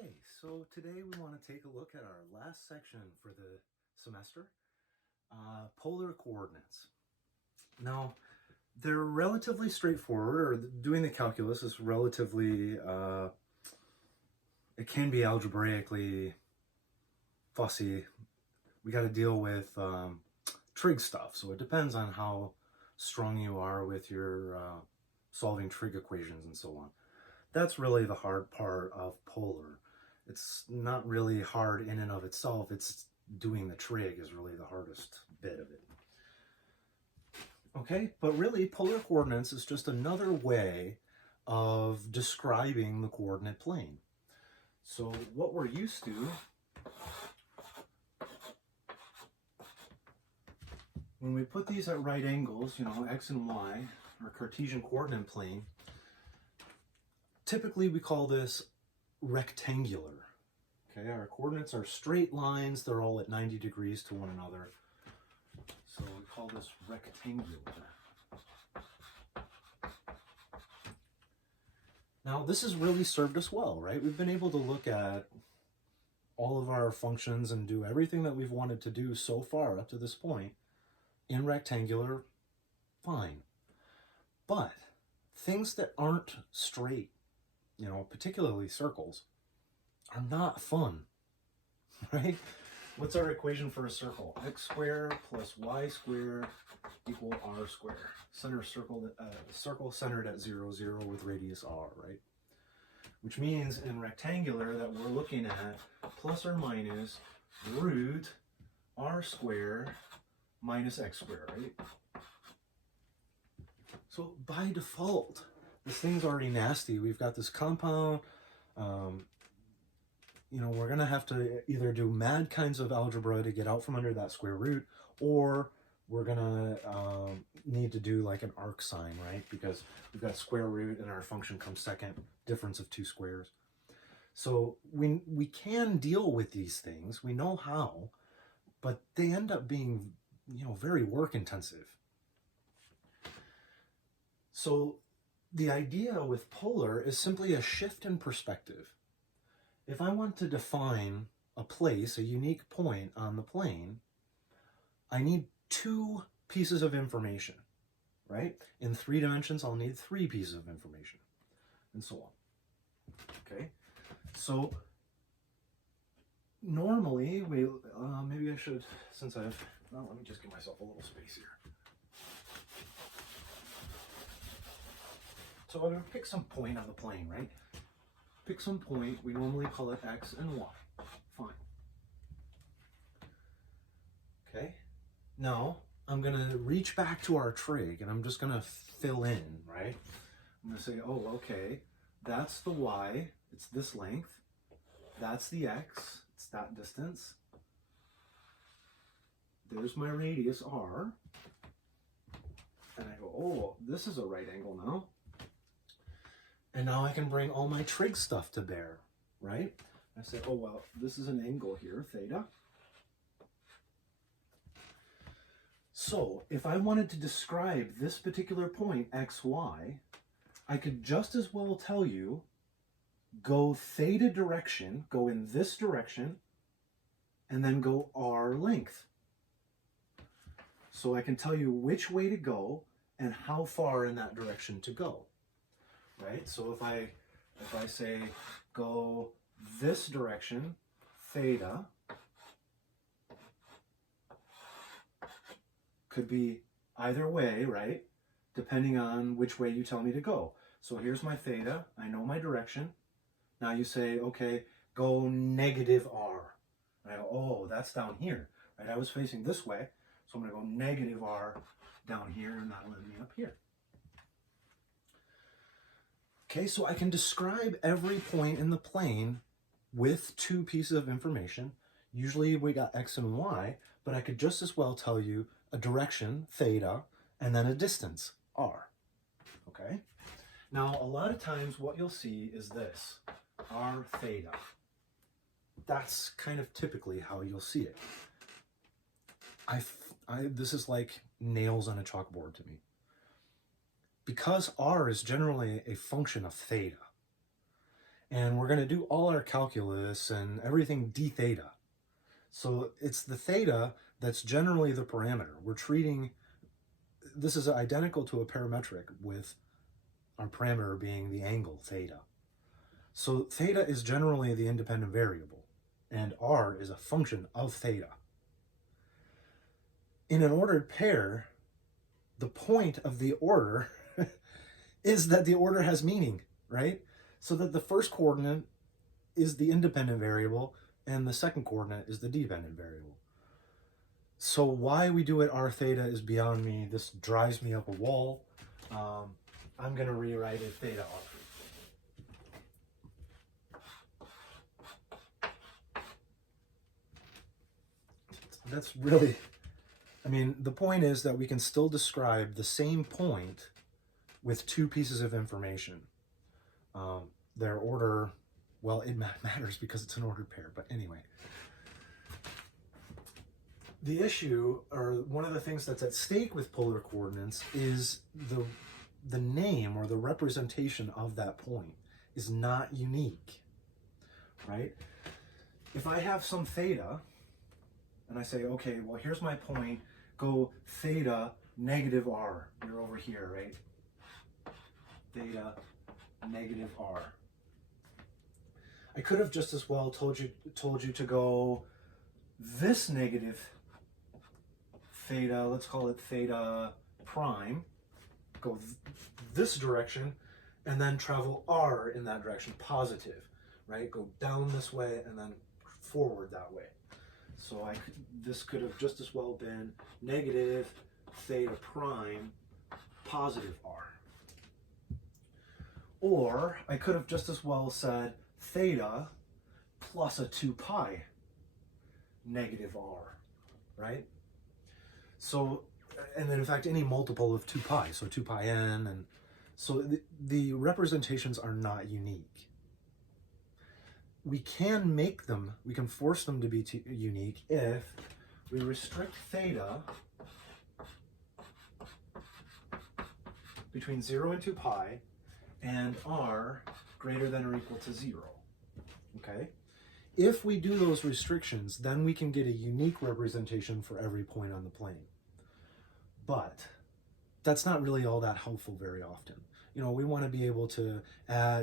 Okay, so today we want to take a look at our last section for the semester, polar coordinates. Now, they're relatively straightforward, or doing the calculus is relatively, it can be algebraically fussy. We got to deal with trig stuff, so it depends on how strong you are with your solving trig equations and so on. That's really the hard part of polar. It's not really hard in and of itself. It's doing the trig is really the hardest bit of it. Okay, but really polar coordinates is just another way of describing the coordinate plane. So what we're used to when we put these at right angles, x and y, our Cartesian coordinate plane, typically we call this rectangular. Okay, our coordinates are straight lines. They're all at 90 degrees to one another. So we call this rectangular. Now this has really served us well, right? We've been able to look at all of our functions and do everything that we've wanted to do so far up to this point in rectangular, fine. But things that aren't straight, particularly circles, are not fun, right? What's our equation for a circle? X squared plus y squared equal r squared. Circle centered at 0, 0 with radius r, right? Which means in rectangular that we're looking at plus or minus root r squared minus x squared, right? So by default, this thing's already nasty. We've got this compound. We're going to have to either do mad kinds of algebra to get out from under that square root, or we're going to need to do like an arc sign, right? Because we've got square root and our function comes second, difference of two squares. So we can deal with these things. We know how, but they end up being, very work intensive. So the idea with polar is simply a shift in perspective. If I want to define a place, a unique point on the plane, I need two pieces of information, right? In 3 dimensions, I'll need 3 pieces of information, and so on. Okay, so normally maybe I should, let me just give myself a little space here. So I'm going to pick some point on the plane, right? Pick some point. We normally call it x and y. Fine. Okay. Now I'm going to reach back to our trig and I'm just going to fill in, right? I'm going to say, oh, okay, that's the y. It's this length. That's the x. It's that distance. There's my radius r. And I go, oh, this is a right angle now. And now I can bring all my trig stuff to bear, right? I say, oh, well, this is an angle here, theta. So if I wanted to describe this particular point, xy, I could just as well tell you, go theta direction, go in this direction, and then go r length. So I can tell you which way to go and how far in that direction to go. Right? So if I say go this direction, theta, could be either way, right? Depending on which way you tell me to go. So here's my theta, I know my direction. Now you say, okay, go negative r. And I go, oh, that's down here, right? I was facing this way, so I'm gonna go negative r down here, and that'll end me up here. Okay, so I can describe every point in the plane with 2 pieces of information. Usually we got x and y, but I could just as well tell you a direction, theta, and then a distance, r. Okay? Now, a lot of times what you'll see is this, r theta. That's kind of typically how you'll see it. This is like nails on a chalkboard to me. Because r is generally a function of theta, And we're going to do all our calculus and everything d theta. So it's the theta that's generally the parameter. We're treating, this is identical to a parametric with our parameter being the angle theta. So theta is generally the independent variable, and r is a function of theta. In an ordered pair, the point of the order is that the order has meaning, right? So that the first coordinate is the independent variable and the second coordinate is the dependent variable. So why we do it r theta is beyond me. This drives me up a wall. I'm going to rewrite it theta r. That's really, I mean, the point is that we can still describe the same point with two pieces of information. Their order, well, it matters because it's an ordered pair, but anyway. The issue, or one of the things that's at stake with polar coordinates, is the name or the representation of that point is not unique, right? If I have some theta, and I say, okay, well, here's my point, go theta negative r. You're over here, right? Theta negative r. I could have just as well told you to go this negative theta, let's call it theta prime, go this direction, and then travel r in that direction, positive, right? Go down this way and then forward that way. So this could have just as well been negative theta prime positive r. Or I could have just as well said theta plus a 2 pi negative r, right? So, and then in fact any multiple of 2 pi, so 2 pi n, and so the representations are not unique. We can make them, we can force them to be unique if we restrict theta between 0 and 2 pi and r greater than or equal to 0, okay? If we do those restrictions, then we can get a unique representation for every point on the plane. But that's not really all that helpful very often. You know, we want to be able to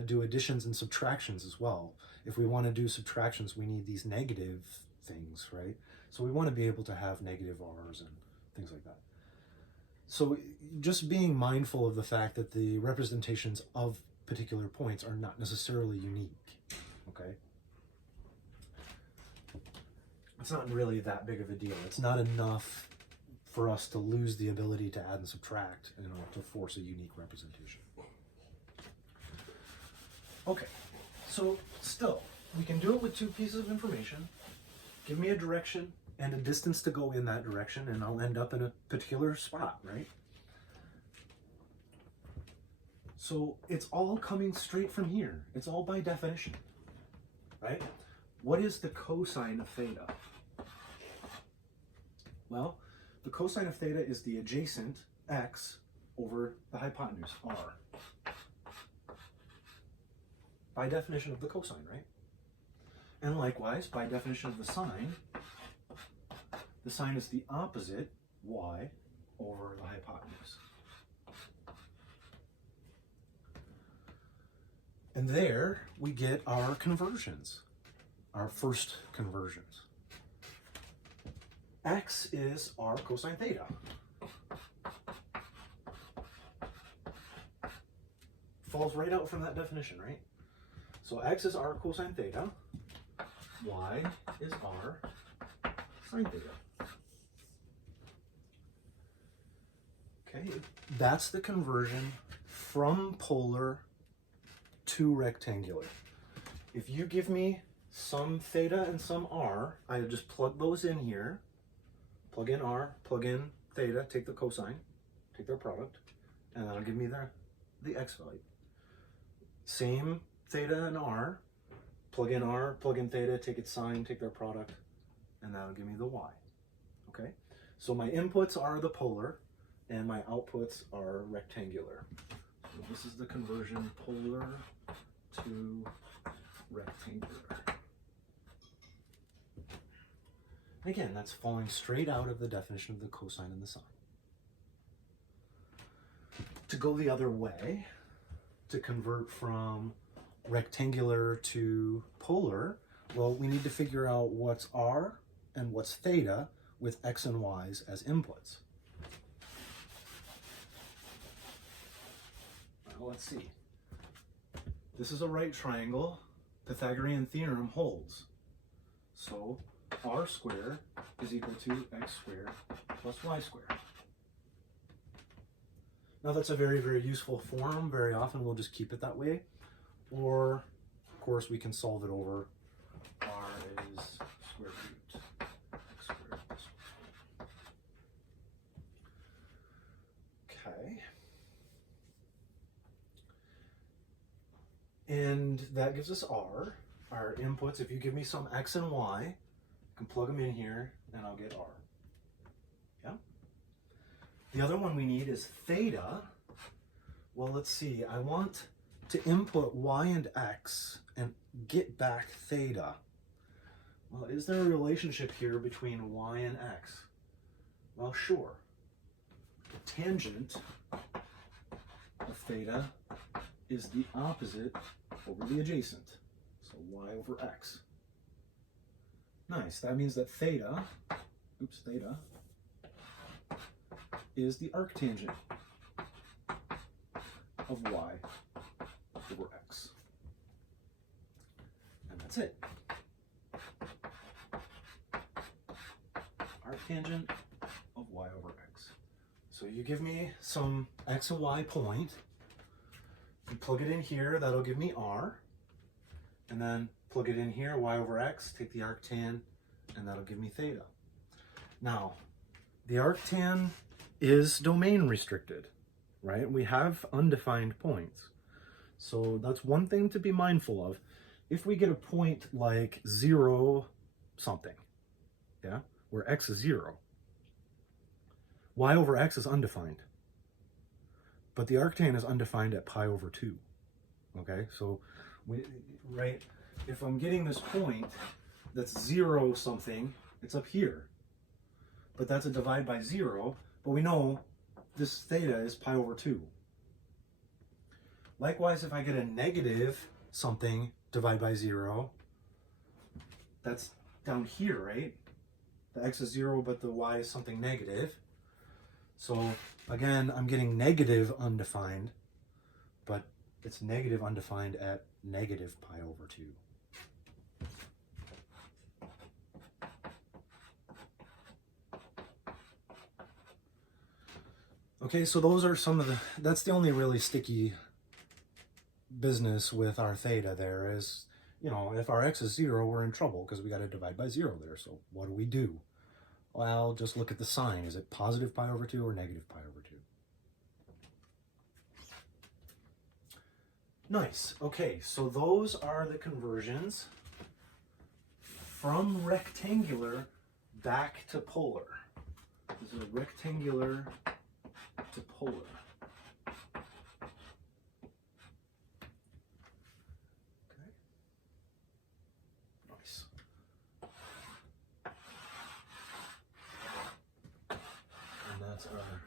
do additions and subtractions as well. If we want to do subtractions, we need these negative things, right? So we want to be able to have negative r's and things like that. So just being mindful of the fact that the representations of particular points are not necessarily unique, okay? It's not really that big of a deal. It's not enough for us to lose the ability to add and subtract in order to force a unique representation. Okay, so still, we can do it with two pieces of information. Give me a direction and a distance to go in that direction, and I'll end up in a particular spot, right? So it's all coming straight from here. It's all by definition, right? What is the cosine of theta? Well, the cosine of theta is the adjacent x over the hypotenuse, r. By definition of the cosine, right? And likewise, by definition of the sine is the opposite, y, over the hypotenuse. And there we get our conversions, our first conversions. X is r cosine theta. Falls right out from that definition, right? So x is r cosine theta, y is r sine theta. Okay, that's the conversion from polar to rectangular. If you give me some theta and some r, I just plug those in here. Plug in r, plug in theta, take the cosine, take their product, and that'll give me the x value. Same theta and r, plug in theta, take its sine, take their product, and that'll give me the y. Okay? So my inputs are the polar, and my outputs are rectangular. So this is the conversion polar to rectangular. Again, that's falling straight out of the definition of the cosine and the sine. To go the other way, to convert from rectangular to polar, well, we need to figure out what's r and what's theta with x and y's as inputs. Well, let's see. This is a right triangle. Pythagorean theorem holds. So r squared is equal to x squared plus y squared. Now that's a very, very useful form. Very often we'll just keep it that way. Or, of course, we can solve it over r is square root x squared plus y squared. Okay. And that gives us r. Our inputs, if you give me some x and y, I can plug them in here and I'll get r. Yeah? The other one we need is theta. Well, let's see. I want to input y and x and get back theta. Well, is there a relationship here between y and x? Well, sure. The tangent of theta is the opposite over the adjacent. So y over x. Nice. That means that theta is the arctangent of y over x. And that's it. Arctangent of y over x. So you give me some x and y point. You plug it in here, that'll give me r. And then plug it in here, y over x, take the arctan, and that'll give me theta. Now, the arctan is domain restricted, right? We have undefined points. So that's one thing to be mindful of. If we get a point like 0 something, yeah, where x is 0, y over x is undefined. But the arctan is undefined at pi over 2, okay? So, right, if I'm getting this point that's 0 something, it's up here. But that's a divide by 0, but we know this theta is pi over 2. Likewise, if I get a negative something divide by 0, that's down here, right? The x is 0, but the y is something negative. So again, I'm getting negative undefined, but it's negative undefined at negative pi over 2. Okay, so those are some of that's the only really sticky business with our theta there is, you know, if our x is 0, we're in trouble because we got to divide by 0 there. So what do? Well, just look at the sign. Is it positive pi over 2 or negative pi over 2? Nice. Okay, so those are the conversions from rectangular back to polar. This is a rectangular to polar. Okay. Nice. And that's our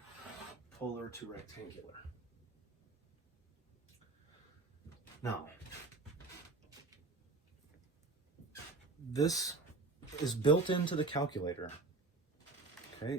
polar to rectangular. Now, this is built into the calculator. Okay.